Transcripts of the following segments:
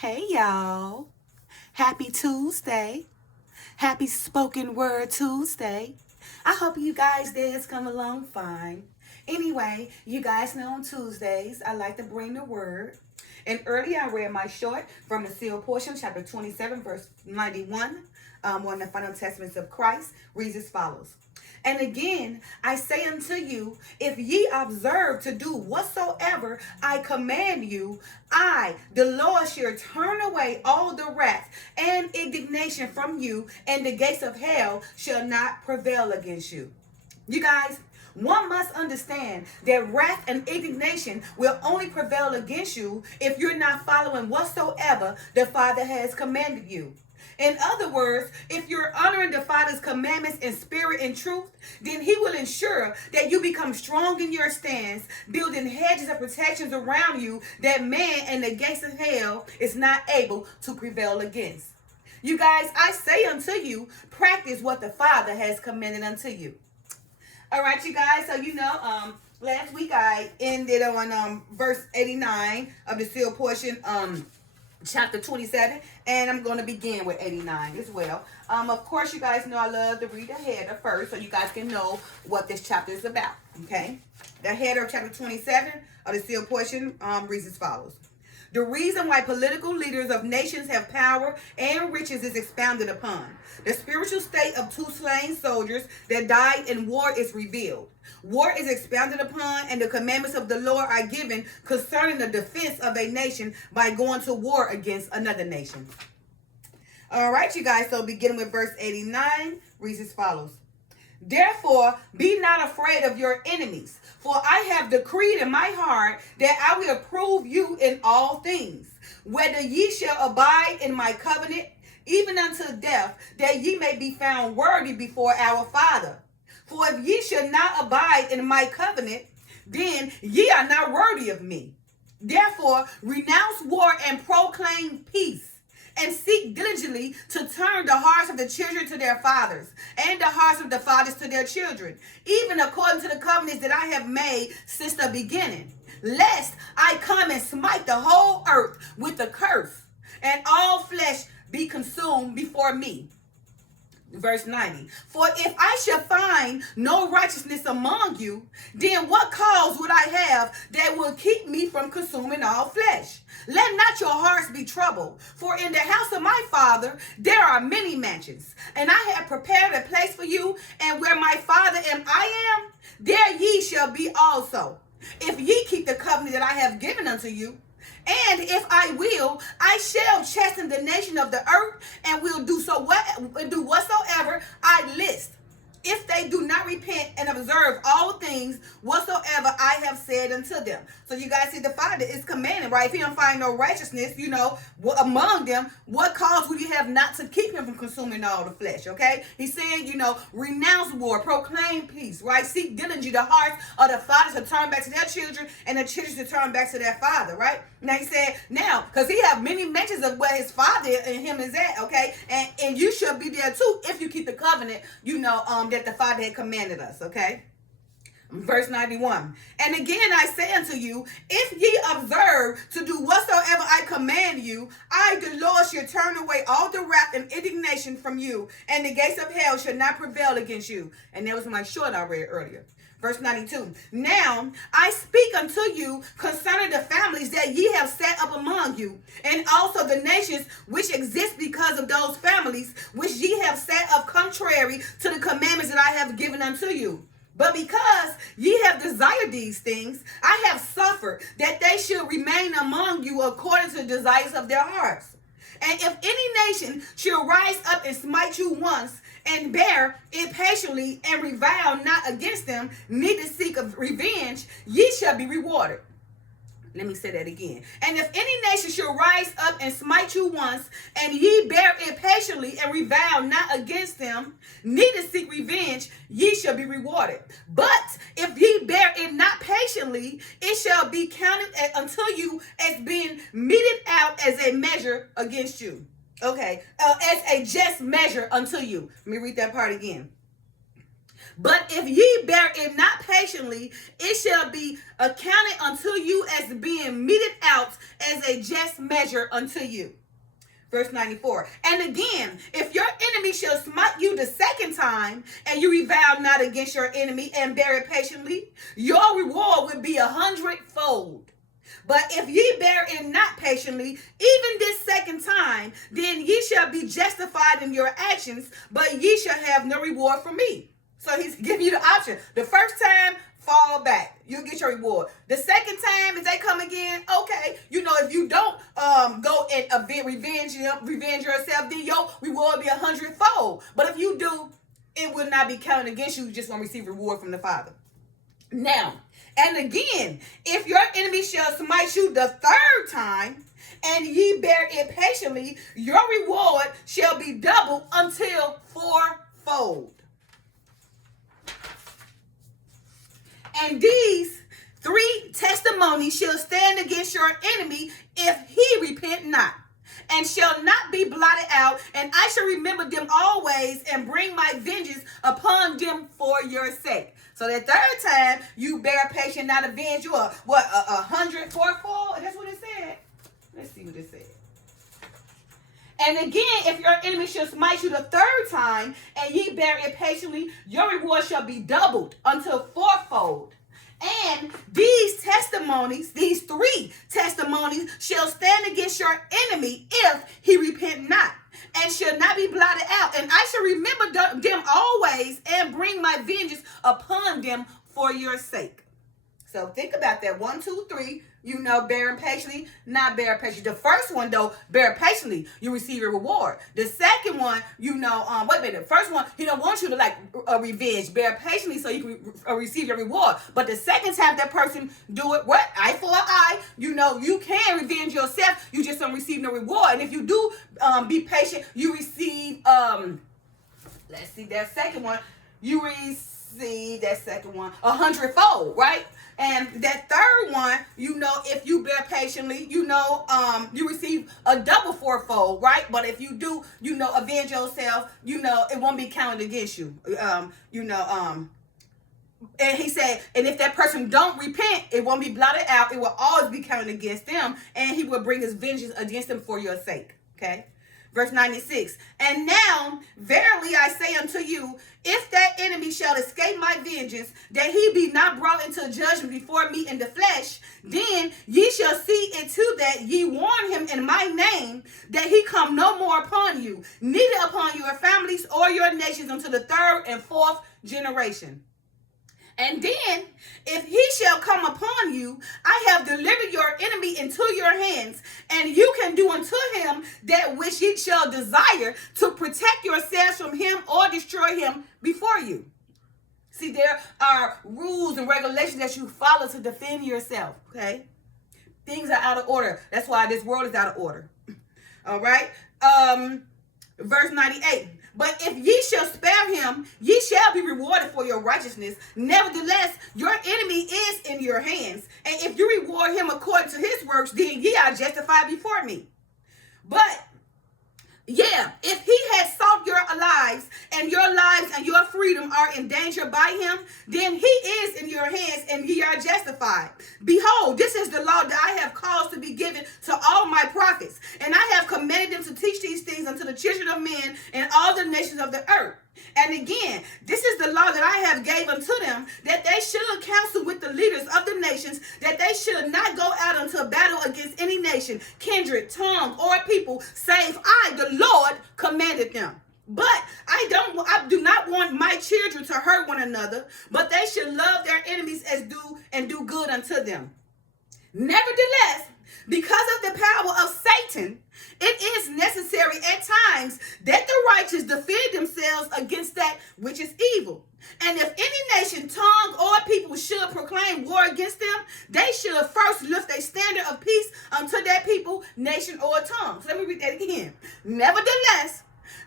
Hey y'all. Happy Tuesday. Happy Spoken Word Tuesday. I hope you guys days come along fine. Anyway, you guys know on Tuesdays I like to bring the word. And earlier I read my short from the sealed portion, chapter 27, verse 91, one of the final testaments of Christ, reads as follows. And again, I say unto you, if ye observe to do whatsoever I command you, I, the Lord, shall turn away all the wrath and indignation from you, and the gates of hell shall not prevail against you. You guys, one must understand that wrath and indignation will only prevail against you if you're not following whatsoever the Father has commanded you. In other words, if you're honoring the Father's commandments in spirit and truth, then He will ensure that you become strong in your stance, building hedges of protections around you that man and the gates of hell is not able to prevail against. You guys, I say unto you, practice what the Father has commanded unto you. All right, you guys. So last week I ended on verse 89 of the sealed portion, chapter 27, and I'm going to begin with 89 as well. Of course, you guys know I love to read the header first, so you guys can know what this chapter is about. Okay, the header of chapter 27 of the sealed portion reads as follows. The reason why political leaders of nations have power and riches is expounded upon. The spiritual state of two slain soldiers that died in war is revealed. War is expounded upon, and the commandments of the Lord are given concerning the defense of a nation by going to war against another nation. All right, you guys, so beginning with verse 89, reads as follows. Therefore, be not afraid of your enemies, for I have decreed in my heart that I will prove you in all things, whether ye shall abide in my covenant, even unto death, that ye may be found worthy before our Father. For if ye shall not abide in my covenant, then ye are not worthy of me. Therefore, renounce war and proclaim peace, and seek diligently to turn the hearts of the children to their fathers, and the hearts of the fathers to their children, even according to the covenants that I have made since the beginning, lest I come and smite the whole earth with a curse, and all flesh be consumed before me. Verse 90. For if I shall find no righteousness among you, then what cause would I have that will keep me from consuming all flesh? Let not your hearts be troubled, for in the house of my Father there are many mansions, and I have prepared a place for you, and where my Father and I am, there ye shall be also, if ye keep the covenant that I have given unto you. And if I will, I shall chasten the nation of the earth, and will do whatsoever I list, if they do not repent and observe all things whatsoever I have said unto them. So you guys see the Father is commanding, right? If he don't find no righteousness, among them, what cause would you have not to keep him from consuming all the flesh, okay? He's saying, renounce war, proclaim peace, right? Seek diligently the hearts of the fathers to turn back to their children, and the children to turn back to their father, right? Now he said, because he have many mentions of where his Father and him is at, okay? And you should be there too if you keep the covenant, that the Father had commanded us, okay? Verse 91. And again I say unto you, if ye observe to do whatsoever I command you, I, the Lord, shall turn away all the wrath and indignation from you, and the gates of hell shall not prevail against you. And that was my short I read earlier. Verse 92. Now I speak unto you concerning the families that ye have set up among you, and also the nations which exist because of those families which ye have set up contrary to the commandments that I have given unto you. But because ye have desired these things, I have suffered that they should remain among you according to the desires of their hearts. And if any nation shall rise up and smite you once, and bear it patiently, and revile not against them, neither seek of revenge, ye shall be rewarded. Let me say that again. And if any nation shall rise up and smite you once, and ye bear it patiently, and revile not against them, neither seek revenge, ye shall be rewarded. But if ye bear it not patiently, it shall be counted unto you as being meted out as a measure against you. Okay, as a just measure unto you. Let me read that part again. But if ye bear it not patiently, it shall be accounted unto you as being meted out as a just measure unto you. Verse 94. And again, if your enemy shall smite you the second time, and you revile not against your enemy and bear it patiently, your reward will be 100-fold. But if ye bear it not patiently, even this second time, then ye shall be justified in your actions, but ye shall have no reward from me. So he's giving you the option. The first time, fall back. You'll get your reward. The second time, if they come again, okay. If you don't go and revenge yourself, then your reward will be 100-fold. But if you do, it will not be counted against you. You just won't receive reward from the Father. Now, and again, if your enemy shall smite you the third time, and ye bear it patiently, your reward shall be doubled until fourfold. And these 3 testimonies shall stand against your enemy if he repent not, and shall not be blotted out, and I shall remember them always and bring my vengeance upon them for your sake. So that third time, you bear patience, not avenge you. 100-fourfold? That's what it said. Let's see what it said. And again, if your enemy shall smite you the third time, and ye bear it patiently, your reward shall be doubled until fourfold. And these testimonies, these 3 testimonies, shall stand against your enemy if he repent not, and shall not be blotted out. And I shall remember them always and bring my vengeance upon them for your sake. So think about that. 1, 2, 3. Bearing patiently, not bear patiently. The first one, though, bear patiently, you receive your reward. The second one, wait a minute. The first one, he don't want you to revenge. Bear patiently so you can receive your reward. But the second time that person do it, what? Eye for an eye. You can revenge yourself. You just don't receive no reward. And if you do be patient, you receive, let's see, that second one, you receive that second one 100-fold, right? And that third one, if you bear patiently, you receive a double fourfold, right? But if you do, avenge yourself, it won't be counted against you. And he said, and if that person don't repent, it won't be blotted out. It will always be counted against them, and he will bring his vengeance against them for your sake. Okay? Verse 96, and now, verily I say unto you, if that enemy shall escape my vengeance, that he be not brought into judgment before me in the flesh, then ye shall see it too that ye warn him in my name, that he come no more upon you, neither upon your families or your nations unto the 3rd and 4th generation. And then, if he shall come upon you, I have delivered your enemy into your hands, and you can do unto him that which ye shall desire, to protect yourselves from him or destroy him before you. See, there are rules and regulations that you follow to defend yourself, okay? Things are out of order. That's why this world is out of order. All right? Verse 98. But if ye shall spare him, ye shall be rewarded for your righteousness. Nevertheless, your enemy is in your hands. And if you reward him according to his works, then ye are justified before me. But, if he has sought your lives and your freedom are in danger by him, then he is in your hands and ye are justified. Behold, this is the law that I have caused to be given to all my prophets. And I have commanded them to teach these things unto the children of men and all the nations of the earth. And again, this is the law that I have gave unto them, that they should counsel with the leaders of the nations, that they should not go out unto a battle against any nation, kindred, tongue, or people, save I, the Lord, commanded them. But I do not want my children to hurt one another, but they should love their enemies and do good unto them. Nevertheless, because of the power of Satan, it is necessary at times that the righteous defend themselves against that which is evil. And if any nation, tongue, or people should proclaim war against them, they should first lift a standard of peace unto that people, nation, or tongue. So let me read that again. Nevertheless,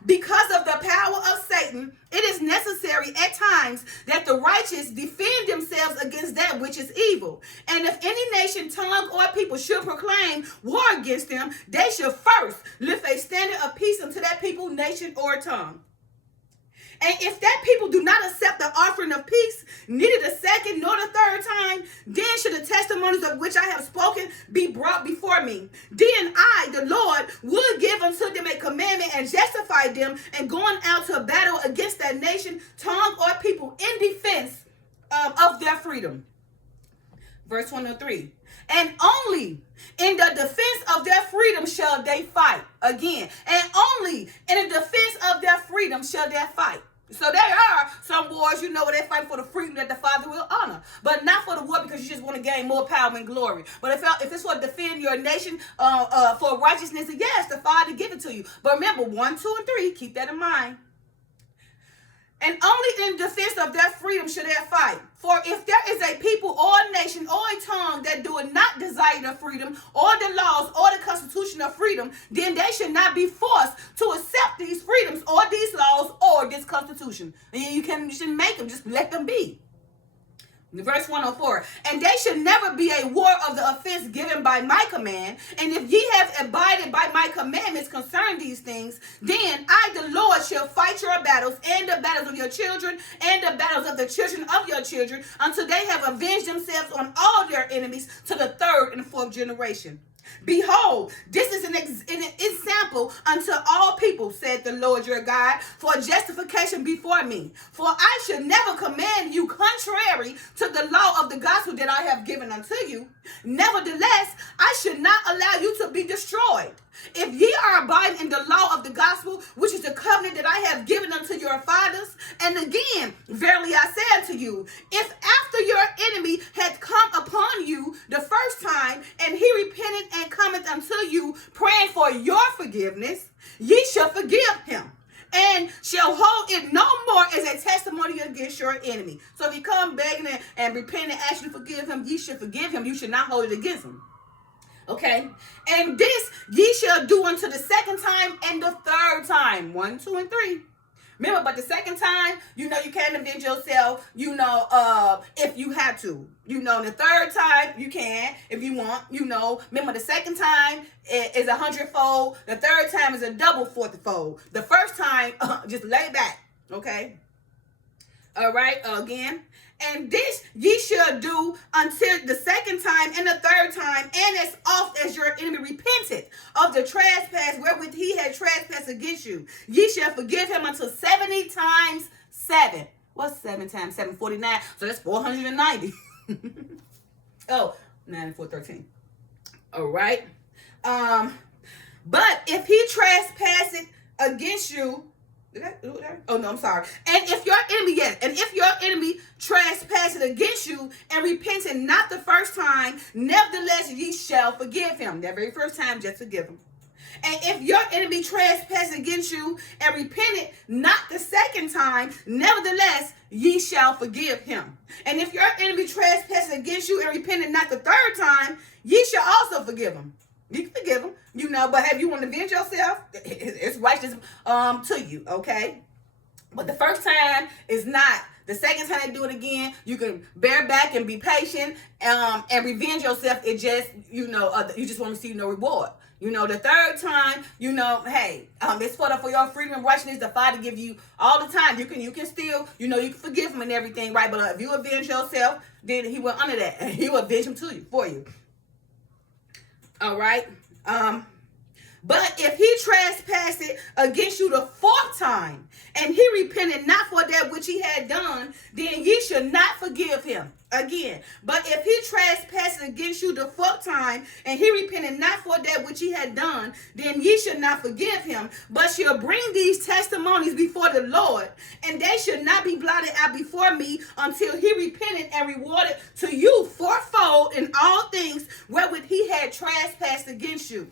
because of the power of Satan, it is necessary at times that the righteous defend themselves against that which is evil. And if any nation, tongue, or people should proclaim war against them, they should first lift a standard of peace unto that people, nation, or tongue. And if that people do not accept the offering of peace, neither the second nor the third time, then should the testimonies of which I have spoken be brought before me. Then I, the Lord, will give unto them a commandment and justify them in going out to a battle against that nation, tongue, or people in defense of their freedom. Verse 103. And only in the defense of their freedom shall they fight. Again, and only in the defense of their freedom shall they fight. So there are some wars, where they fight for the freedom that the Father will honor. But not for the war because you just want to gain more power and glory. But if it's for defend your nation for righteousness, yes, the Father give it to you. But remember, 1, 2, and 3, keep that in mind. And only in defense of their freedom should they fight. For if there is a people or a nation or a tongue that do not desire the freedom or the laws or the constitution of freedom, then they should not be forced to accept these freedoms or these laws or this constitution. And you shouldn't make them, just let them be. Verse 104, and they should never be a war of the offense given by my command. And if ye have abided by my commandments concerning these things, then I, the Lord, shall fight your battles and the battles of your children and the battles of the children of your children until they have avenged themselves on all their enemies to the third and fourth generation. Behold, this is an example unto all people, said the Lord your God, for justification before me. For I should never command you contrary to the law of the gospel that I have given unto you. Nevertheless, I should not allow you to be destroyed. If ye are abiding in the law of the gospel, which is the covenant that I have given unto your fathers, and again, verily I say unto you, if after your enemy had come upon you the first time, and he repented and cometh unto you, praying for your forgiveness, ye shall forgive him, and shall hold it no more as a testimony against your enemy. So if he come begging and repenting and ask you to forgive him, ye should forgive him. You should not hold it against him. Okay, and this ye shall do unto the second time and the third time. 1, 2, and 3. Remember, but the second time, you can't avenge yourself, if you have to. The third time, you can, if you want, Remember, the second time is 100-fold. The third time is a double 40-fold. The first time, just lay back, okay? All right, again. And this ye shall do until the second time and the third time, and as oft as your enemy repenteth of the trespass wherewith he had trespassed against you. Ye shall forgive him until 70 times 7. What's 7 times 7? 49. So that's 490. Oh, 9 and 4, 13. All right. But if he trespasseth against you, did I do that? Oh, no, I'm sorry. And if your enemy trespasseth against you and repented not the first time, nevertheless ye shall forgive him. That very first time, just forgive him. And if your enemy trespasseth against you and repented not the second time, nevertheless ye shall forgive him. And if your enemy trespasseth against you and repented not the third time, ye shall also forgive him. You can forgive them, but have you want to avenge yourself? It's righteous to you, okay? But the first time is not. The second time they do it again, you can bear back and be patient and revenge yourself. It just, you just want to see no reward. The third time, hey, it's for your freedom and righteousness. The Father give you all the time. You can still, you can forgive him and everything, right? But if you avenge yourself, then he will honor that. And he will avenge him for you. All right. But if he trespassed against you the fourth time, and he repented not for that which he had done, then ye should not forgive him. Again, but if he trespassed against you the fourth time, and he repented not for that which he had done, then ye should not forgive him, but shall bring these testimonies before the Lord, and they should not be blotted out before me until he repented and rewarded to you fourfold in all things wherewith he had trespassed against you.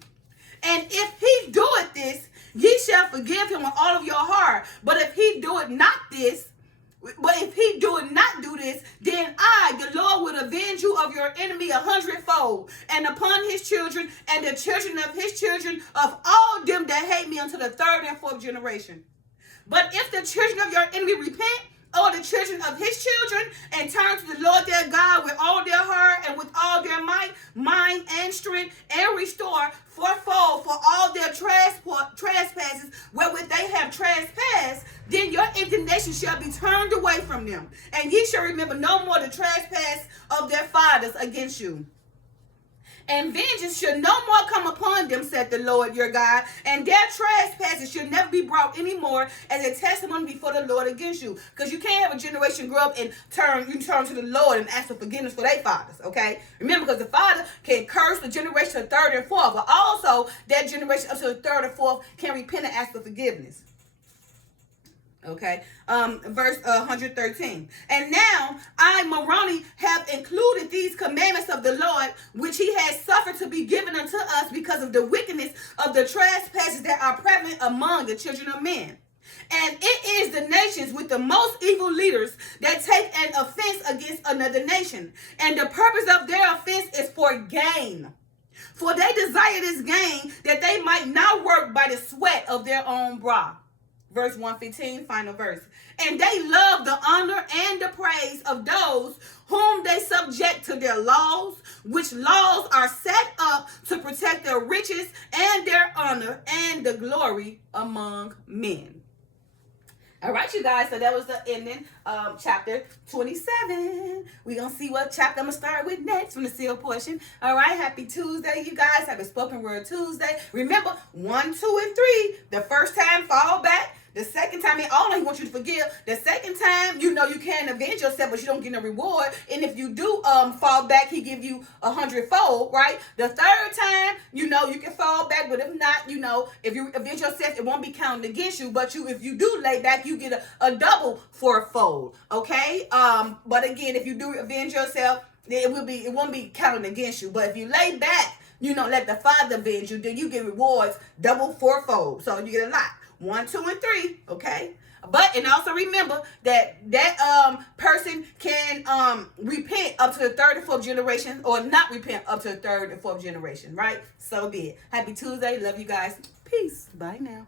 And if he doeth this, ye shall forgive him with all of your heart. But if he doeth not this, then I, the Lord, will avenge you of your enemy 100-fold, and upon his children and the children of his children, of all them that hate me unto the third and fourth generation. But if the children of your enemy repent, or the children of his children, and turn to the Lord their God with all their heart and with all their might, mind, and strength, and restore fourfold for all their trespasses wherewith they have trespassed, then your indignation them. And ye shall remember no more the trespass of their fathers against you. And vengeance should no more come upon them, said the Lord your God, and their trespasses should never be brought any more as a testimony before the Lord against you. Because you can't have a generation grow up and turn to the Lord and ask for forgiveness for their fathers, okay? Remember, because the father can curse the generation to the third and fourth, but also that generation up to the third and fourth can repent and ask for forgiveness. Okay, verse 113. And now I, Moroni, have included these commandments of the Lord, which he has suffered to be given unto us because of the wickedness of the trespasses that are prevalent among the children of men. And it is the nations with the most evil leaders that take an offense against another nation. And the purpose of their offense is for gain. For they desire this gain that they might not work by the sweat of their own brow. Verse 115, final verse. And they love the honor and the praise of those whom they subject to their laws, which laws are set up to protect their riches and their honor and the glory among men. All right, you guys, so that was the ending of chapter 27. We're going to see what chapter I'm going to start with next from the seal portion. All right, happy Tuesday, you guys. Happy Spoken Word Tuesday. Remember, 1, 2, and 3. The first time, fall back. The second time, all he wants you to forgive. The second time, you can avenge yourself, but you don't get no reward. And if you do fall back, he give you 100-fold, right? The third time, you can fall back, but if not, if you avenge yourself, it won't be counted against you. But if you do lay back, you get a double 4-fold, okay? But again, if you do avenge yourself, it won't be counted against you. But if you lay back, let the Father avenge you, then you get rewards double 4-fold. So you get a lot. 1, 2, and 3, okay? And also remember that person can repent up to the third and fourth generation, or not repent up to the third and fourth generation, right? So be it. Happy Tuesday. Love you guys. Peace. Bye now.